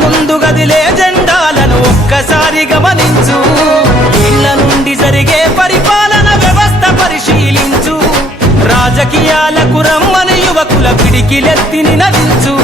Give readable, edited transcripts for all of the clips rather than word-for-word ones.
ముందు గదిలే జెండాలను ఒక్కసారి గమనించు. ఇళ్ల నుండి జరిగే పరిపాలన వ్యవస్థ పరిశీలించు. రాజకీయాలకు రమ్మని యువకుల పిడికిలెత్తి నినదించు.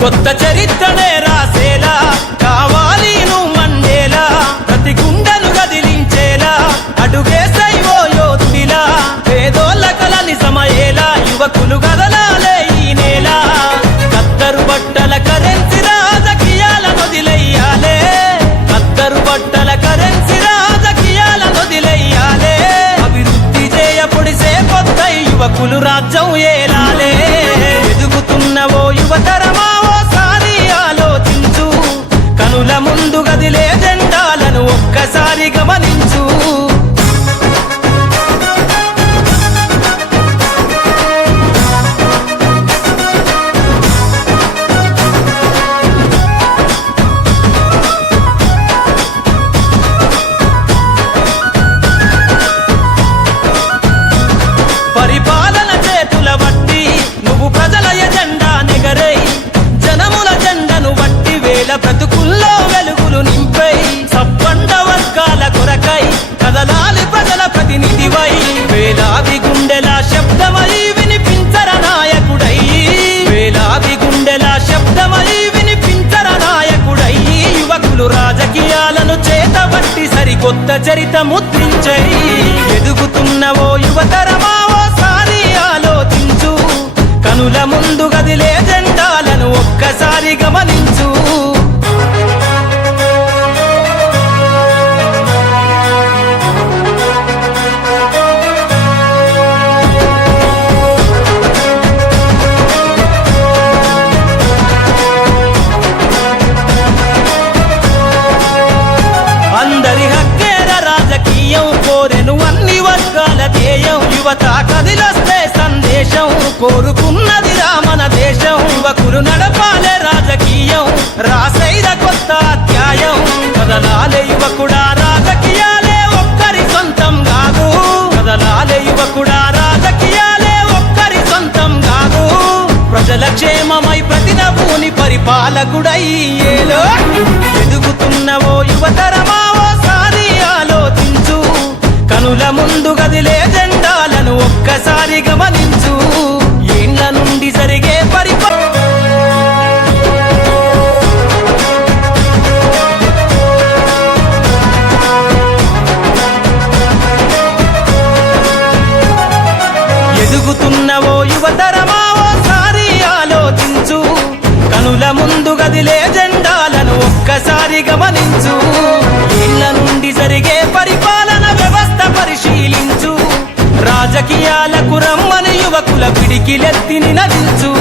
కొత్త చరిత్రనే రాసేలా కావాలి నువ్వు మండేలా. ప్రతి గుండెను గదిలించేలా అడుగేసై ఓ యోధుడిలా. పేదోళ్ళ కల నిజమయ్యేలా యువకులు గదలాలే ఈ నేల. కద్దరు బట్టల కరెన్సీ రాజకీయాలను వదిలెయ్యాలే. కద్దరు బట్టల కరెన్సీ రాజకీయాలను వదిలెయ్యాలే. అభివృద్ధి చేయపొడిసే కొత్త యువకులు రాజ్యం ఏలాలే. ఎదుగుతున్న ఓ యువతరమా కనుల ముందు గదిలే జెండాలను ఒక్కసారి గమనించు. పరిపాలన చేతుల బట్టి నువ్వు ప్రజల ఎజెండా నెగరై. జనముల జెండను బట్టి వేల బ్రతుకుల్లో వెలుగులు నింపై. సబ్బండ వర్గాల కొరకై కదలాలి ప్రజల ప్రతినిధివై. వేలాది గుండెల శబ్దమై వినిపించర నాయకుడై. వేలాది గుండెల శబ్దమై వినిపించర నాయకుడై. యువకులు రాజకీయాలను చేతబట్టి సరికొత్త చరిత ముద్రించై. ఎదుగుతున్న ఓ యువతరమా ఓసారి ఆలోచించు. కనుల ముందు గదిలే జెండాలను ఒక్కసారి గమనించు. అందరి హక్కేర రాజకీయం కోరెను అన్ని వర్గాల ధ్యేయం. యువత కదిలొస్తే సందేశం కోరుకున్నది రామన దేశం. యువకులు నడపాలే రాజకీయం రాసైద కొత్త అధ్యాయం. కదలాలే యువకుడా రాజకీయాలే ఒక్కరి సొంతం కాదు. కదలాలే యువకుడా రాజకీయాలే ఒక్కరి సొంతం కాదు. ప్రజల క్షేమమై ప్రతి నవ్వుని పరిపాలకుడై ఏలో. ఎదుగుతున్న ఓ యువతరమా ఓసారి ఆలోచించు. కనుల ముందు గదిలే జెండాలను ఒక్కసారి గమనించు. ఇండ్ల నుండి జరిగే ఎదుగుతున్న ఓ యువతరమా ఓసారి ఆలోచించు. కనుల ముందు గదిలే జెండాలను ఒక్కసారి గమనించు. ఇళ్ల నుండి జరిగే పరిపాలన వ్యవస్థ పరిశీలించు. రాజకీయాలకు రమ్మని యువకుల పిడికిలెత్తి నినదించు.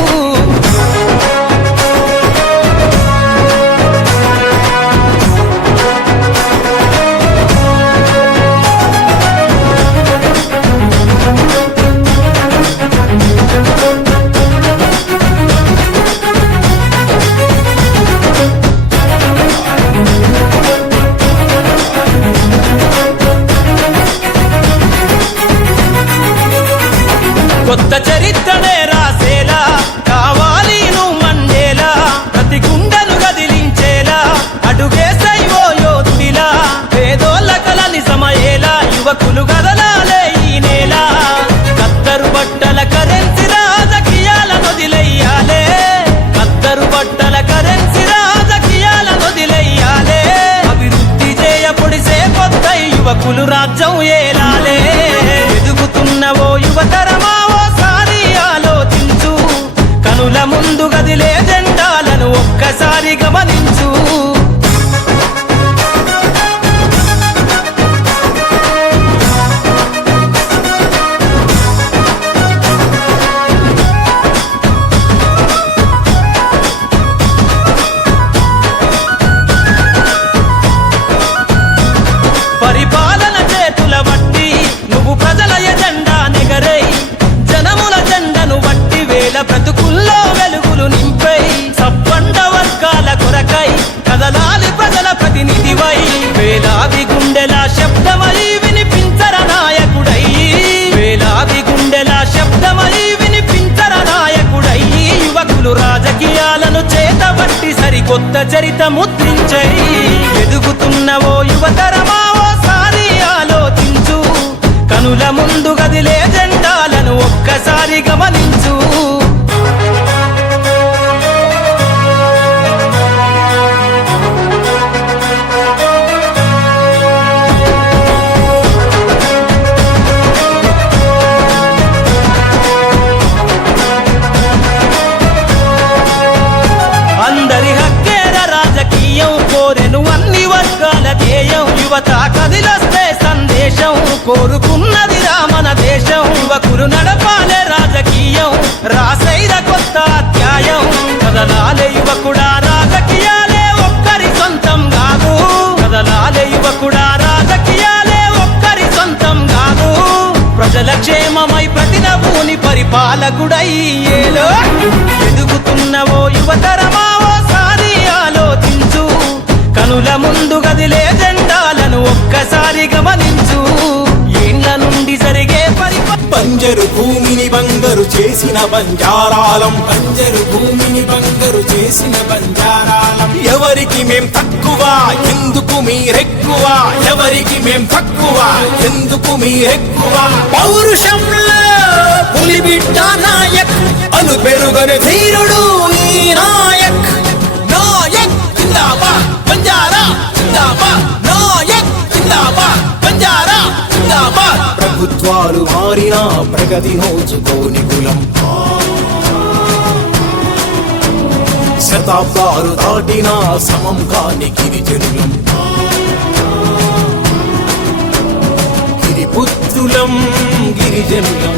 కొత్త చరిత్రనే రాసేలా కావాలి నువ్వు మండేలా. ప్రతి గుండెను గదిలించేలా అడుగేసై ఓ యోధుడిలా. పేదోళ్ళ కల నిజమయ్యేలా యువకులు గదలాలే ఈ నేల. కద్దరు బట్టల కరెన్సీ రాజకీయాలను వదిలెయ్యాలే. కద్దరు బట్టల కరెన్సీ రాజకీయాలను వదిలెయ్యాలే. అభివృద్ధి చేయపొడిసే కొత్త యువకులు రాజ్యం ఏలాలే. ఎదుగుతున్న ఓ యువతరమా ఓసారి ఆలోచించు. కనుల ముందు గదిలే జెండాలను ఒక్కసారి గమనించు. సరికొత్త చరిత ముద్రించై ఎదుగుతున్న ఓ యువతరమా ఓసారి ఆలోచించు కనుల ముందు గదిలే జెండాలను ఒక్కసారి గమనించు అందరి హక్కేర రాజకీయం కోరెను అన్ని వర్గాల ధ్యేయం యువత కదిలొస్తే సందేశం కోరుకున్నది మన దేశం యువకులు నడపాలే రాజకీయం రాసైర కొత్త అధ్యాయం కదలాలే యువకుడా రాజకీయాలే ఒక్కరి సొంతం కాదు కదలాలే యువకుడా రాజకీయాలే ఒక్కరి సొంతం కాదు ప్రజల క్షేమమై ప్రతి నవ్వుని పరిపాలకుడై ఏలో ఎదుగుతున్న ఓ యువతరమా ఓసారి ఆలోచించు కనుల ముందు గదిలే జెండాలను ఒక్కసారి గమనించు ఏండ్ల నుండి జరిగే బంజరు భూమిని బంగారు చేసిన బంజారాలం బంజరు భూమిని బంగారు చేసిన బంజారాలం ఎవరికి మేం తక్కువ ఎందుకు మీరెక్కువ ఎవరికి మేం తక్కువ ఎందుకు మీరెక్కువ పౌరుషంలో పులిబిడ్డ నాయక్ అను పెరుగని ధీరుడు ఈ నాయక్ నాయక్ జిందాబాద్ బంజారా జిందాబాద్ నాయక్ జిందాబాద్ బంజారా జిందాబాద్ ప్రభుత్వాలు మారినా ప్రగతి నోచుకోని కులం శతాబ్దాలు దాటినా సమం కాని గిరిజనులం గిరిపుత్రులం గిరిజనులం